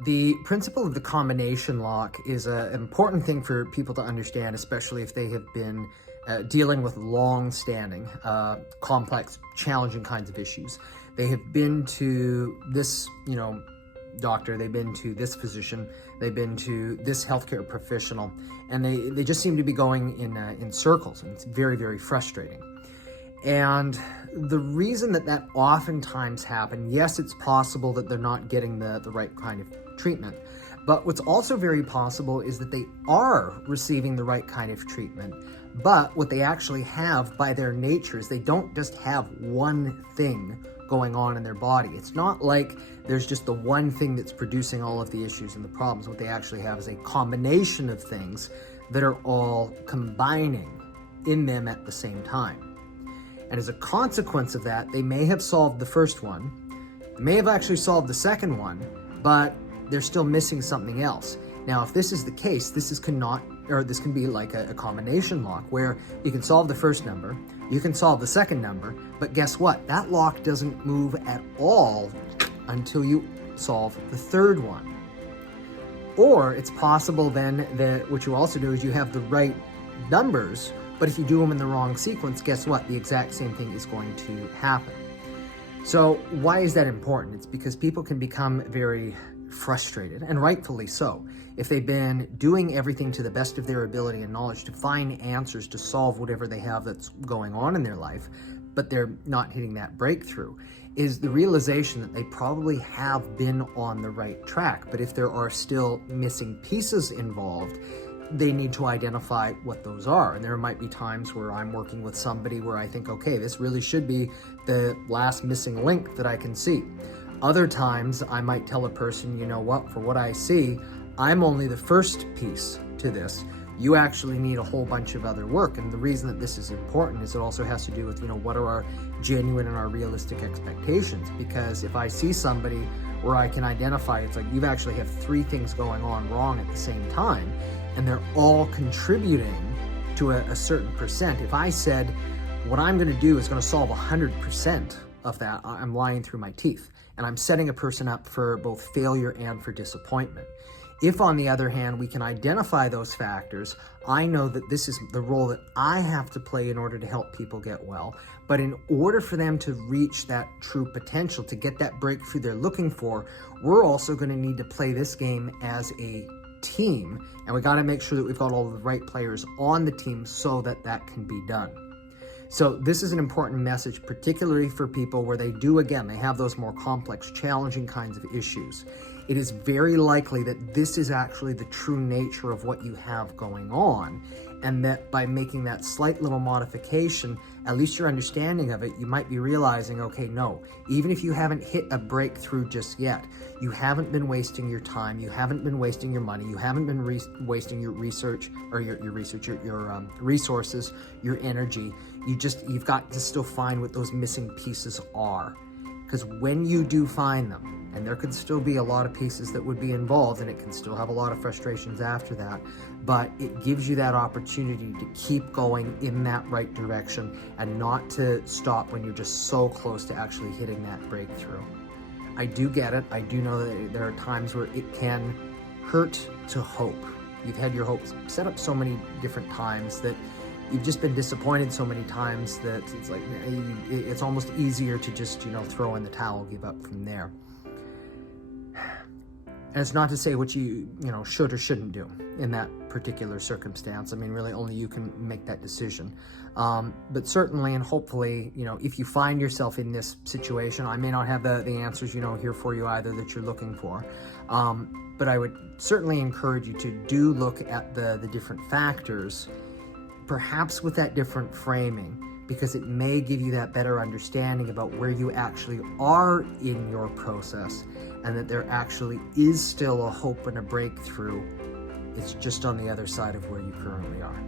The principle of the combination lock is an important thing for people to understand, especially if they have been dealing with long-standing, complex, challenging kinds of issues. They have been to this, doctor, they've been to this physician, they've been to this healthcare professional, and they just seem to be going in circles, and it's very, very frustrating. And the reason that oftentimes happens, yes, it's possible that they're not getting the right kind of treatment, but what's also very possible is that they are receiving the right kind of treatment, but what they actually have by their nature is they don't just have one thing going on in their body. It's not like there's just the one thing that's producing all of the issues and the problems. What they actually have is a combination of things that are all combining in them at the same time. And as a consequence of that, they may have solved the first one, they may have actually solved the second one, but they're still missing something else. Now, if this is the case, this can be like a combination lock where you can solve the first number, you can solve the second number, but guess what? That lock doesn't move at all until you solve the third one. Or it's possible then that what you also do is you have the right numbers, but if you do them in the wrong sequence, guess what? The exact same thing is going to happen. So why is that important? It's because people can become very frustrated, and rightfully so, if they've been doing everything to the best of their ability and knowledge to find answers to solve whatever they have that's going on in their life, but they're not hitting that breakthrough, is the realization that they probably have been on the right track. But if there are still missing pieces involved, they need to identify what those are. And there might be times where I'm working with somebody where I think, okay, this really should be the last missing link that I can see. Other times I might tell a person, you know what, for what I see, I'm only the first piece to this. You actually need a whole bunch of other work. And the reason that this is important is it also has to do with, what are our genuine and our realistic expectations? Because if I see somebody where I can identify, it's like you actually have 3 things going on wrong at the same time, and they're all contributing to a certain percent. If I said, what I'm gonna do is gonna solve 100% of that, I'm lying through my teeth, and I'm setting a person up for both failure and for disappointment. If, on the other hand, we can identify those factors, I know that this is the role that I have to play in order to help people get well. But in order for them to reach that true potential, to get that breakthrough they're looking for, we're also going to need to play this game as a team. And we got to make sure that we've got all the right players on the team so that that can be done. So this is an important message, particularly for people where they have those more complex, challenging kinds of issues. It is very likely that this is actually the true nature of what you have going on, and that by making that slight little modification, at least your understanding of it, you might be realizing, okay, no, even if you haven't hit a breakthrough just yet, you haven't been wasting your time, you haven't been wasting your money, you haven't been wasting your research, or your resources, your energy. You've got to still find what those missing pieces are. Because when you do find them, and there could still be a lot of pieces that would be involved, and it can still have a lot of frustrations after that, but it gives you that opportunity to keep going in that right direction and not to stop when you're just so close to actually hitting that breakthrough. I do get it. I do know that there are times where it can hurt to hope. You've had your hopes set up so many different times that you've just been disappointed so many times that it's like, it's almost easier to just, throw in the towel, give up from there. And it's not to say what you should or shouldn't do in that particular circumstance. I mean, really only you can make that decision. But certainly and hopefully, if you find yourself in this situation, I may not have the answers, here for you either that you're looking for. But I would certainly encourage you to do look at the different factors, perhaps with that different framing, because it may give you that better understanding about where you actually are in your process, and that there actually is still a hope and a breakthrough. It's just on the other side of where you currently are.